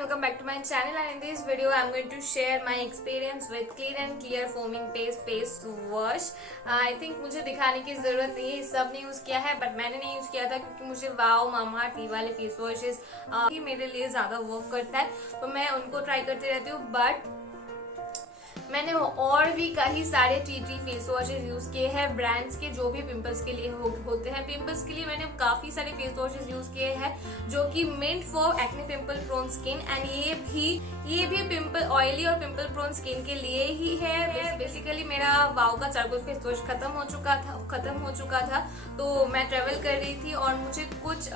welcome back to my channel, and in this video I'm going to share my experience with Clean and Clear Foaming face wash. I think मुझे दिखाने की जरूरत नहीं है, सब ने यूज किया है बट मैंने नहीं यूज किया था क्योंकि मुझे वाओ मामाअर्थ ये वाले फेस वॉशेस ही मेरे लिए ज्यादा वर्क करता है, तो मैं उनको ट्राई करती रहती हूँ। बट मैंने और भी कई सारे टी फेस वॉशेस यूज किए हैं ब्रांड्स के, जो भी पिंपल्स के लिए होते हैं। पिंपल्स के लिए मैंने काफी सारे फेस वॉशेस यूज किए हैं जो कि meant for acne pimple prone skin, and ये भी पिंपल ऑयली और पिंपल प्रोन स्किन के लिए ही है। बेसिकली मेरा वाओ का चारकोल फेस वॉश खत्म हो चुका था, तो मैं ट्रेवल कर रही थी और मुझे कुछ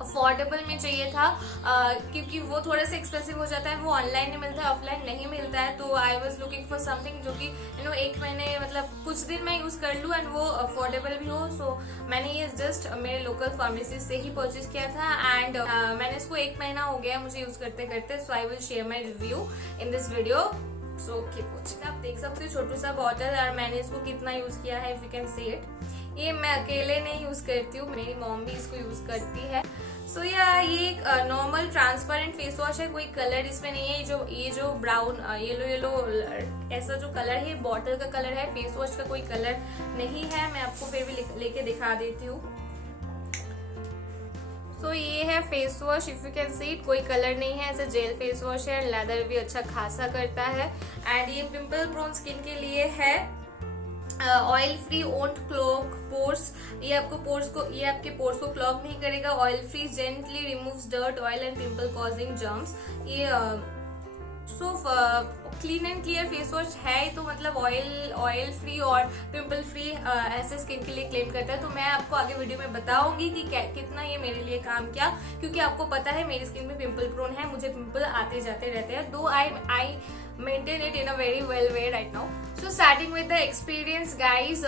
अफोर्डेबल में चाहिए था, क्योंकि वो थोड़ा सा एक्सपेंसिव हो जाता है, वो ऑनलाइन नहीं मिलता है, ऑफलाइन नहीं मिलता है। तो I was looking for something जो कि एक महीने मतलब कुछ दिन मैं यूज कर लूँ एंड वो अफोर्डेबल भी हो। सो मैंने ये जस्ट मेरे लोकल फार्मेसी से ही परचेज किया था, एंड मैंने इसको 1 महीना हो गया मुझे यूज करते करते। So I will share my review in this video. So keep watching. आप देख सकते हो छोटू सा बॉटल, और मैंने इसको कितना यूज किया है, if you can see it. ये मैं अकेले नहीं यूज करती हूँ, मेरी मॉम भी इसको यूज करती है। सो ये एक नॉर्मल ट्रांसपेरेंट फेस वॉश है, कोई कलर इसमें नहीं है। ये जो ब्राउन येलो ऐसा जो कलर है, बॉटल का कलर है, फेस वॉश का कोई कलर नहीं है। मैं आपको फिर भी लेके दिखा देती हूँ। सो ये है face wash, if you can see it, कोई कलर नहीं है, ऐसे जेल फेस वॉश है, लेदर भी अच्छा खासा करता है, एंड ये पिंपल प्रोन स्किन के लिए है। Oil free don't clog pores, ये आपके पोर्स को क्लॉग नहीं करेगा। Oil free gently removes dirt oil and pimple causing germs. ये clean and clear face wash है, तो मतलब ऑयल फ्री और पिंपल फ्री ऐसे स्किन के लिए क्लेम करता है। तो मैं आपको आगे वीडियो में बताऊंगी कि कितना ये मेरे लिए काम किया, क्योंकि आपको पता है मेरी स्किन में पिंपल प्रोन है, मुझे पिंपल आते जाते रहते हैं। दो I maintain it in a very well way right now. So starting with the experience guys,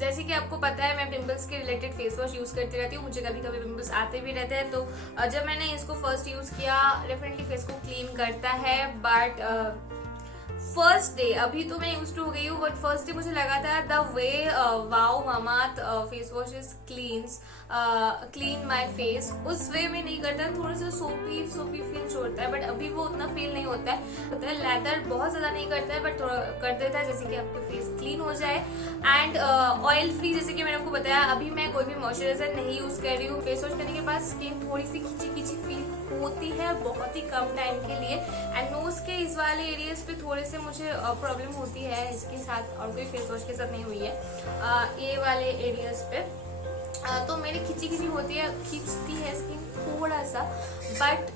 जैसे कि आपको पता है मैं पिंपल्स के रिलेटेड फेस वॉश यूज करती रहती हूँ, मुझे कभी कभी पिंपल्स आते भी रहते हैं। तो जब मैंने इसको फर्स्ट यूज किया, डेफिनेटली फेस को क्लीन करता है, बट फर्स्ट डे, अभी तो मैं यूज टू हो गई हूँ, बट फर्स्ट डे मुझे लगा था the way wow Mamaearth face wash is clean my face, उस वे में नहीं करता है, थोड़ा सा सोपी फील छोड़ता है, बट अभी वो उतना फील नहीं होता है। लेदर बहुत ज्यादा नहीं करता है, बट कर देता है जैसे कि आपका फेस क्लीन हो जाए। एंड ऑयल फ्री, जैसे कि मैंने आपको बताया, अभी मैं कोई भी मॉइस्चराइजर नहीं यूज कर रही हूँ। फेस वॉश करने के बाद स्किन थोड़ी सी खिंची फील होती है बहुत ही कम टाइम के लिए, एंड नोज के इस वाले एरियाज पे थोड़े से मुझे प्रॉब्लम होती है, इसके साथ और कोई फेस वॉश के साथ नहीं हुई है। ये वाले एरियाज पे तो मेरी खिंची होती है, खींचती है स्किन थोड़ा सा, बट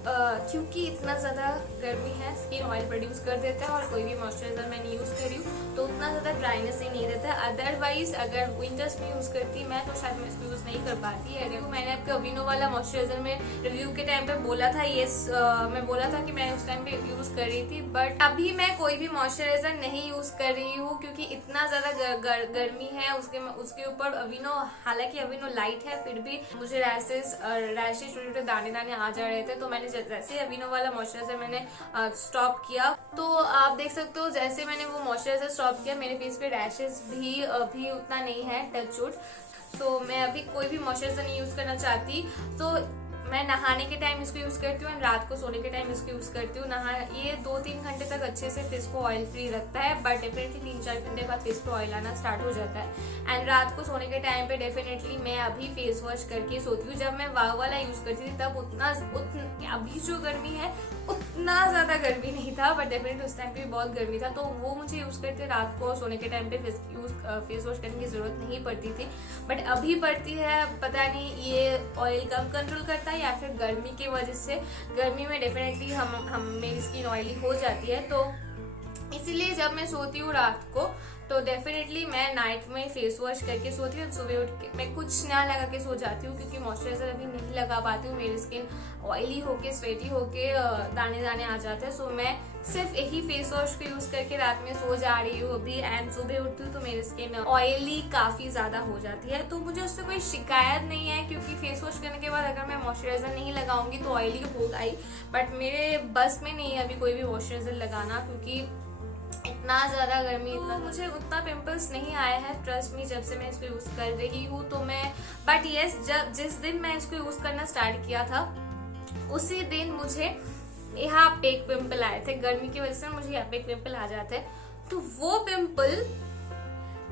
क्योंकि इतना ज्यादा गर्मी है, स्किन ऑयल प्रोड्यूस कर देता है, और कोई भी मॉइस्चराइजर मैं नहीं यूज कर रही हूँ तो उतना ज्यादा ड्राइनेस ही नहीं रहता है। अदरवाइज अगर विंटर्स में यूज करती मैं, तो शायद मैं इसको यूज नहीं कर पाती है। मैंने आपके अविनो वाला मॉइस्चराइजर में रिव्यू के टाइम पे बोला था, मैं बोला था कि मैं उस टाइम पे यूज कर रही थी, बट अभी मैं कोई भी मॉइस्चराइजर नहीं यूज कर रही हूँ क्योंकि इतना ज्यादा गर्मी है। उसके ऊपर अविनो, हालांकि अविनो लाइट है, फिर भी मुझे रैशेज छोटे दाने आ जा रहे थे। तो मैंने जैसे अविनो वाला मॉइस्चराइजर मैंने स्टॉप किया, तो आप देख सकते हो जैसे मैंने वो मॉइस्चराइजर स्टॉप किया, मेरे फेस पे रैशेज भी अभी उतना नहीं है, टच वुड। सो मैं अभी कोई भी मॉइस्चराइजर नहीं यूज करना चाहती। तो मैं नहाने के टाइम इसको यूज करती हूँ, रात को सोने के टाइम इसको यूज करती हूँ। ये 2-3 घंटे तक अच्छे से फेस को ऑयल फ्री रखता है, बट डेफिनेटली 3-4 घंटे बाद फेस पे ऑयल आना स्टार्ट हो जाता है। एंड रात को सोने के टाइम पे डेफिनेटली मैं अभी फेस वॉश करके सोती हूँ। जब मैं वाव वाला यूज करती थी तब अभी जो गर्मी है उतना ज्यादा गर्मी नहीं था, बट डेफिनेटली उस टाइम पे बहुत गर्मी था, तो वो मुझे यूज करते रात को सोने के टाइम पे फेस वॉश करने की जरूरत नहीं पड़ती थी, बट अभी पड़ती है। पता नहीं ये ऑयल कम कंट्रोल करता है या फिर गर्मी की वजह से। गर्मी में डेफिनेटली हम मेरी स्किन ऑयली हो जाती है, तो इसीलिए जब मैं सोती हूँ रात को, तो डेफिनेटली मैं नाइट में फेस वॉश करके सोती हूँ। सुबह उठ के मैं कुछ नया लगा के सो जाती हूँ, क्योंकि मॉइस्चराइजर अभी नहीं लगा पाती हूँ, मेरी स्किन ऑयली होके स्वेटी होके दाने आ जाते हैं। सो मैं सिर्फ यही फेस वॉश को यूज करके रात में सो जा रही हूँ अभी, एंड सुबह उठती हूँ तो मेरी स्किन ऑयली काफी ज्यादा हो जाती है। तो मुझे उससे कोई शिकायत नहीं है, क्योंकि फेस वॉश करने के बाद अगर मैं मॉइस्चराइजर नहीं लगाऊंगी तो ऑयली होगा ही, बट मेरे बस में नहीं है अभी कोई भी मॉइस्चराइजर लगाना, क्योंकि इतना ज्यादा गर्मी, इतना मुझे उतना पिंपल्स नहीं आया है, ट्रस्ट मी, जब से मैं इसको यूज कर रही हूँ। तो मैं, बट यस, जिस दिन मैं इसको यूज करना स्टार्ट किया था उसी दिन मुझे यहाँ पे एक पिंपल आए थे। गर्मी की वजह से मुझे यहाँ पे एक पिंपल आ जाते हैं, तो वो पिंपल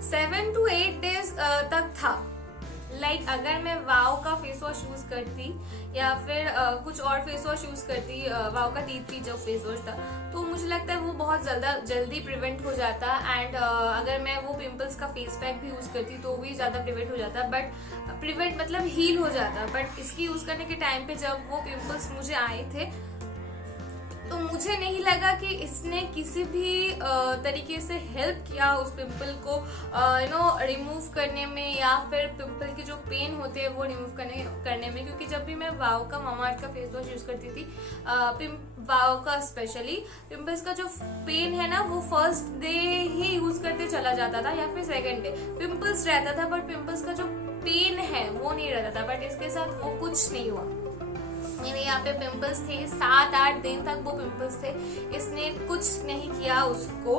7 to 8 डेज तक था। अगर मैं वाव का फेस वॉश यूज करती या फिर कुछ और फेस वॉश यूज करती, वाव का टी3 जो फेस वॉश था, तो मुझे लगता है वो बहुत जल्दी प्रिवेंट हो जाता। एंड अगर मैं वो पिंपल्स का फेस पैक भी यूज करती तो भी ज्यादा प्रिवेंट हो जाता, बट प्रिवेंट मतलब हील हो जाता। बट इसकी यूज करने के टाइम पे जब वो पिंपल्स मुझे आए थे, तो मुझे नहीं लगा कि इसने किसी भी तरीके से हेल्प किया उस पिंपल को रिमूव करने में, या फिर पिंपल की जो पेन होते हैं वो रिमूव करने में। क्योंकि जब भी मैं वाव का मामाअर्थ का फेस वॉश यूज करती थी, वाव का स्पेशली, पिंपल्स का जो पेन है ना वो फर्स्ट डे ही यूज करते चला जाता था, या फिर सेकेंड डे पिंपल्स रहता था, बट पिंपल्स का जो पेन है वो नहीं रहता था। बट इसके साथ वो कुछ नहीं हुआ। मेरे यहाँ पे पिंपल्स थे 7-8 दिन तक, वो पिंपल्स थे, इसने कुछ नहीं किया उसको,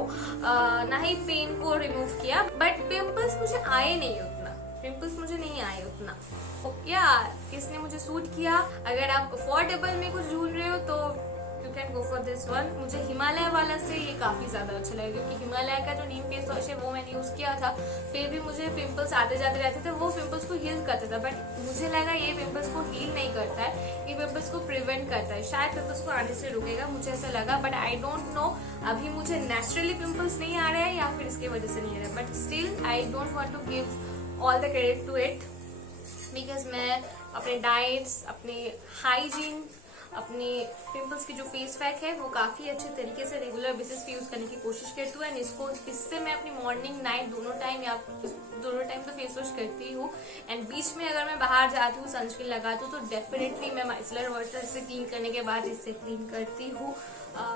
ना ही पेन को रिमूव किया। बट पिंपल्स मुझे आए नहीं उतना, पिंपल्स मुझे नहीं आए उतना। तो क्या इसने मुझे सूट किया? अगर आप अफोर्डेबल में कुछ ढूंढ रहे हो तो you can go for this one. मुझे हिमालय वाला से ये काफी ज्यादा अच्छा लगा, क्योंकि हिमालय का जो नीम फेस वॉश है वो मैंने यूज किया था, फिर भी मुझे पिंपल्स आते जाते रहते थे, वो पिंपल्स को हील करता था। बट मुझे लगा ये पिंपल्स को हील नहीं करता है, ये पिंपल्स को प्रिवेंट करता है, शायद पिंपल्स को आने से रुकेगा, मुझे ऐसा लगा। बट आई डोंट नो, अभी मुझे नेचुरली पिंपल्स नहीं आ रहे हैं या फिर इसकी वजह से नहीं आ रहे, but still I don't want to give all the credit to it, because मैं अपने डाइट्स, अपने हाइजीन, अपने पिंपल्स की जो फेस पैक है वो काफी अच्छे तरीके से रेगुलर बेसिस पे यूज करने की कोशिश करती हूँ। एंड इससे मैं अपनी मॉर्निंग नाइट दोनों टाइम तो फेस वॉश करती हूँ। एंड बीच में अगर मैं बाहर जाती हूँ, सनस्क्रीन लगाती हूँ, तो डेफिनेटली मैं माइसलर वाटर से क्लीन करने के बाद इससे क्लीन करती हूँ।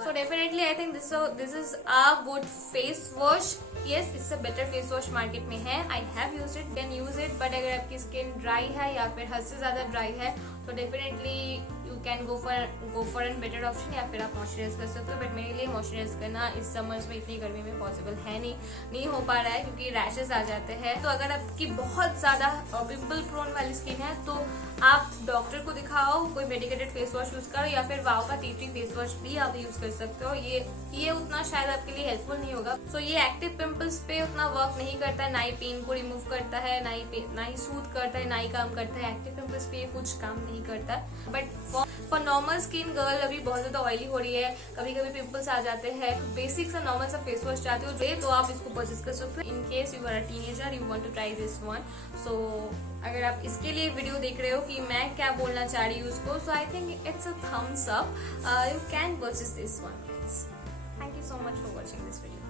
So definitely I think this is a good face wash. Yes, it's a better face wash market में है। I have used it, can use it, but अगर आपकी स्किन ड्राई है या फिर हद से ज्यादा ड्राई है तो definitely you can go for an better option, या फिर आप मॉइस्चराइज कर सकते हो। बट मेरे लिए मॉइस्चराइज करना इस समर्स में, इतनी गर्मी में पॉसिबल है नहीं हो पा रहा है, क्योंकि रैशेस आ जाते हैं। तो अगर आपकी बहुत ज्यादा पिंपल प्रोन वाली स्किन है तो आप डॉक्टर को दिखाओ, कोई मेडिकेटेड फेस वॉश यूज करो, या फिर वाव का टी3 फेस वॉश भी आप यूज कर सकते हो। ये उतना शायद आपके लिए हेल्पफुल नहीं होगा। सो ये एक्टिव पिंपल्स पे उतना वर्क नहीं करता है, ना ही पेन को रिमूव करता है, ना ही सूद करता है, ना ही काम करता है। एक्टिव पिंपल्स पे ये कुछ काम नहीं करता। But for normal skin girl, अभी बहुत ज्यादा ऑयली हो रही है, कभी कभी पिंपल्स आ जाते हैं, बेसिक सा नॉर्मल सा फेस वॉश चाहते हो तो आप इसको परचेज कर सकते हो। In case you are a teenager, you want to try this one. So अगर आप इसके लिए वीडियो देख रहे हो कि मैं क्या बोलना चाह रही हूँ उसको, so I think it's a thumbs up, you can purchase this one. Thank you so much for watching this video.